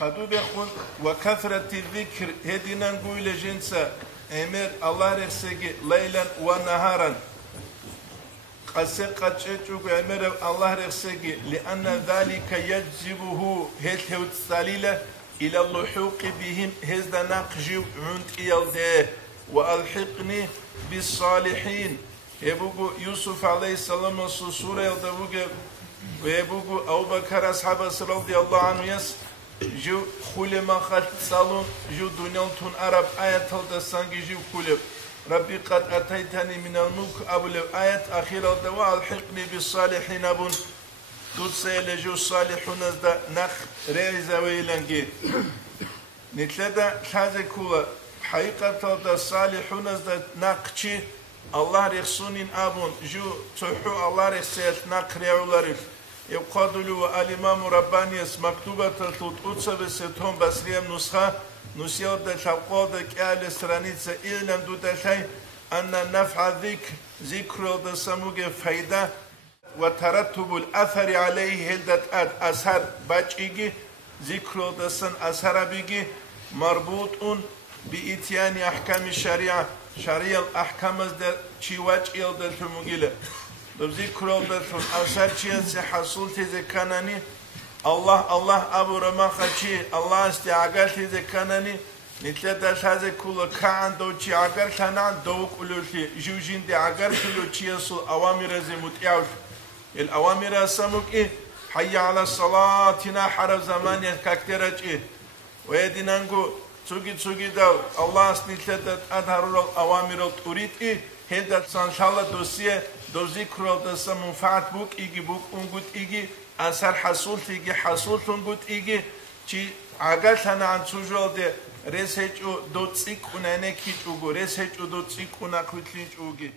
خدو بخون وكثرة الذكر هدينا نقول جنسا أمر الله رسجي ليلا ونهارا قسق تشوك أمر الله رسجي لأن ذلك يجذبه هل تساليله إلى اللحوق بهم هزدا نقجو عند إيالده وألحقني بالصالحين يبوغو يوسف عليه السلام سورة يلدبوغو ويبوغو أبو بكر أصحاب رضي الله عنه يس جو خول ما خلت صالون جو دنيا تون عرب آيات هذا سانجي جو خول ربي قد أتيتني من الملك أبو آيات أخيرة دواء الحقني بالصالحين أبون دوت سيل جو صالحون دا نخ رئيزة ويلانجي نتلدا خازي كولا حقيقة هذا صالحون دا نقشي الله رخصونين أبون جو تحو الله رخصيت نق ريعولاريف يقادلوا الإمام رباني مكتوبة تلتوتسا بستهم بسريم نسخة نسيات الحلقات كأهل سرانيتسا إعلم دودتاي أن نفع ذكر السموغ فايدة وترتب الأثر عليه هلدت أثر باجيجي ذكر السن أثر بيجي مربوط بإتيان أحكام الشريعة شريعة الأحكام در چيواج إلدت المجيلة ذكر الدتون أثر چيز حصول تذكرني الله أبو رما خشي الله استعجل تذكرني نتلدا هذا كله كان دوتشي عجل كان دوك أولوتي جوجين دي عجل كله تيسو أوامر زموت يعرف الأوامر سموك إيه حي على الصلاة تنا حرف زمان كاكترج إيه ويدينانغو تسوغي داو الله نتلدا أظهر الأوامر تريد إيه هذا سانشالله دوسيه دو ذكر دسا منفعت بوك إيجي بوك أنقود إيجي أثر حصول تيجي حصول تنقود إيجي چي عقل تانا عن سجل دي ريس هيج دو تسيك ونانه كيج اوغو ريس هيج دو تسيك وناكوتليج اوغي